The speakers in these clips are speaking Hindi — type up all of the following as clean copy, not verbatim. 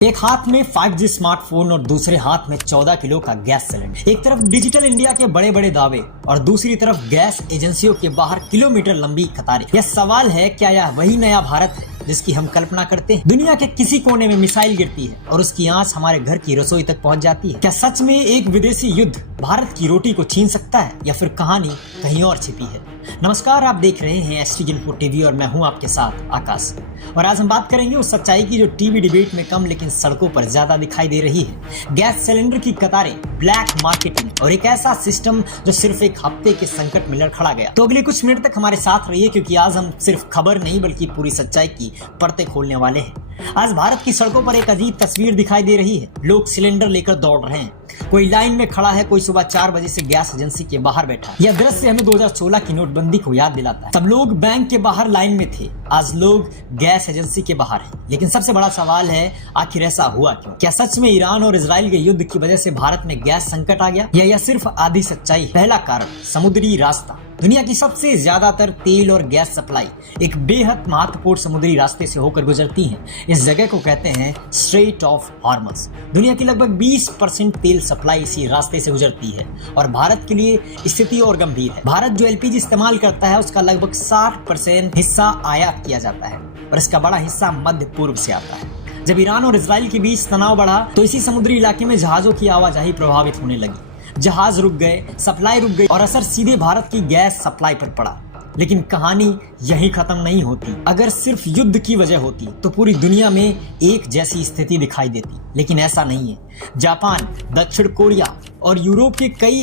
एक हाथ में 5G स्मार्टफोन और दूसरे हाथ में 14 किलो का गैस सिलेंडर। एक तरफ डिजिटल इंडिया के बड़े बड़े दावे और दूसरी तरफ गैस एजेंसियों के बाहर किलोमीटर लंबी कतारें। यह सवाल है, क्या यह वही नया भारत है जिसकी हम कल्पना करते हैं? दुनिया के किसी कोने में मिसाइल गिरती है और उसकी आंच हमारे घर की रसोई तक पहुंच जाती है। क्या सच में एक विदेशी युद्ध भारत की रोटी को छीन सकता है या फिर कहानी कहीं और छिपी है? नमस्कार, आप देख रहे हैं एसटीजन इन्फो टीवी और मैं हूं आपके साथ आकाश। और आज हम बात करेंगे उस सच्चाई की जो टीवी डिबेट में कम लेकिन सड़कों पर ज्यादा दिखाई दे रही है। गैस सिलेंडर की कतारें, ब्लैक मार्केटिंग और एक ऐसा सिस्टम जो सिर्फ एक हफ्ते के संकट में लड़ खड़ा गया। तो अगले कुछ मिनट तक हमारे साथ रहिए, क्योंकि आज हम सिर्फ खबर नहीं बल्कि पूरी सच्चाई की परतें खोलने वाले हैं। आज भारत की सड़कों पर एक अजीब तस्वीर दिखाई दे रही है। लोग सिलेंडर लेकर दौड़ रहे हैं, कोई लाइन में खड़ा है, कोई सुबह 4 बजे से गैस एजेंसी के बाहर बैठा है। यह दृश्य हमें 2016 की नोटबंदी को याद दिलाता है। तब लोग बैंक के बाहर लाइन में थे, आज लोग गैस एजेंसी के बाहर हैं। लेकिन सबसे बड़ा सवाल है, आखिर ऐसा हुआ क्यों? क्या सच में ईरान और इजराइल के युद्ध की वजह से भारत में गैस संकट आ गया, या यह सिर्फ आधी सच्चाई है? पहला कारण, समुद्री रास्ता। दुनिया की सबसे ज्यादातर तेल और गैस सप्लाई एक बेहद महत्वपूर्ण समुद्री रास्ते से होकर गुजरती है। इस जगह को कहते हैं स्ट्रेट ऑफ हॉर्मज। दुनिया की लगभग 20% तेल सप्लाई इसी रास्ते से गुजरती है और भारत के लिए स्थिति और गंभीर है। भारत जो एलपीजी इस्तेमाल करता है उसका लगभग 60% हिस्सा आयात किया जाता है और इसका बड़ा हिस्सा मध्य पूर्व से आता है। जब ईरान और इजराइल के बीच तनाव बढ़ा तो इसी समुद्री इलाके में जहाजों की आवाजाही प्रभावित होने लगी। जहाज रुक गए, सप्लाई रुक गई और असर सीधे भारत की गैस सप्लाई पर पड़ा। लेकिन कहानी यहीं खत्म नहीं होती। अगर सिर्फ युद्ध की वजह होती तो पूरी दुनिया में एक जैसी स्थिति दिखाई देती, लेकिन ऐसा नहीं है। जापान, दक्षिण कोरिया और यूरोप के कई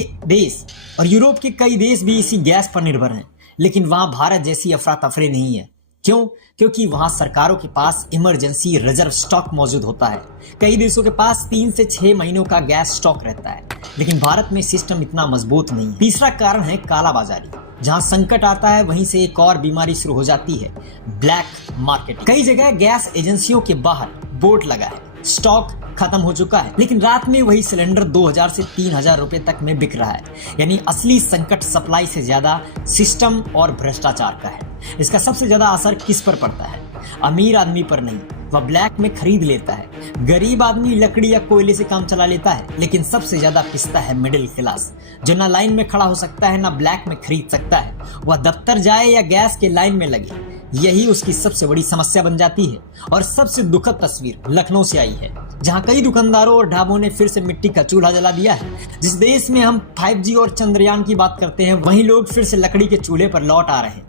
देश भी इसी गैस पर निर्भर हैं, लेकिन वहां भारत जैसी अफरा तफरी नहीं है। क्यों? क्योंकि वहां सरकारों के पास इमरजेंसी रिजर्व स्टॉक मौजूद होता है। कई देशों के पास 3 से 6 महीनों का गैस स्टॉक रहता है, लेकिन भारत में सिस्टम इतना मजबूत नहीं है। तीसरा कारण है कालाबाजारी। जहां संकट आता है वहीं से एक और बीमारी शुरू हो जाती है, ब्लैक मार्केटिंग। कई जगह गैस एजेंसियों के बाहर बोर्ड लगा है, स्टॉक खत्म हो चुका है, लेकिन रात में वही सिलेंडर 2000 से 3000 रुपए तक में बिक रहा है। यानी असली संकट सप्लाई से ज्यादा सिस्टम और भ्रष्टाचार का है। इसका सबसे ज्यादा असर किस पर पड़ता है? अमीर आदमी पर नहीं, वह ब्लैक में खरीद लेता है। गरीब आदमी लकड़ी या कोयले से काम चला लेता है, लेकिन सबसे ज्यादा पिसता है मिडिल क्लास, जो ना लाइन में खड़ा हो सकता है ना ब्लैक में खरीद सकता है। वह दफ्तर जाए या गैस के लाइन में लगे, यही उसकी सबसे बड़ी समस्या बन जाती है। और सबसे दुखद तस्वीर लखनऊ से आई है, जहां कई दुकानदारों और ढाबों ने फिर से मिट्टी का चूल्हा जला दिया है। जिस देश में हम 5G और चंद्रयान की बात करते हैं, वहीं लोग फिर से लकड़ी के चूल्हे पर लौट आ रहे हैं।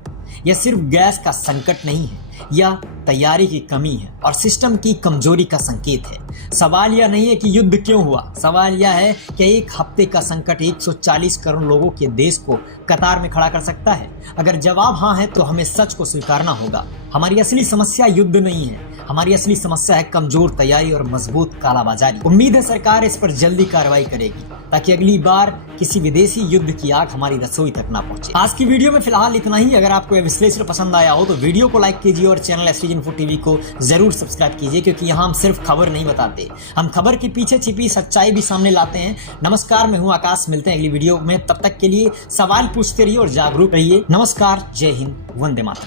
यह सिर्फ गैस का संकट नहीं है, यह तैयारी की कमी है और सिस्टम की कमजोरी का संकेत है। सवाल यह नहीं है कि युद्ध क्यों हुआ, सवाल यह है कि एक हफ्ते का संकट 140 करोड़ लोगों के देश को कतार में खड़ा कर सकता है। अगर जवाब हाँ है तो हमें सच को स्वीकारना होगा। हमारी असली समस्या युद्ध नहीं है, हमारी असली समस्या है कमजोर तैयारी और मजबूत कालाबाजारी। उम्मीद है सरकार इस पर जल्दी कार्रवाई करेगी, ताकि अगली बार किसी विदेशी युद्ध की आग हमारी रसोई तक ना पहुंचे। आज की वीडियो में फिलहाल इतना ही। अगर आपको यह विश्लेषण पसंद आया हो तो वीडियो को लाइक कीजिए और चैनल एसटीजन इन्फो टीवी को जरूर सब्सक्राइब कीजिए, क्योंकि यहाँ हम सिर्फ खबर नहीं बताते, हम खबर के पीछे छिपी सच्चाई भी सामने लाते हैं। नमस्कार, मैं हूँ आकाश। मिलते हैं अगली वीडियो में, तब तक के लिए सवाल पूछते रहिए और जागरूक रहिए। नमस्कार, जय हिंद, वंदे मातरम।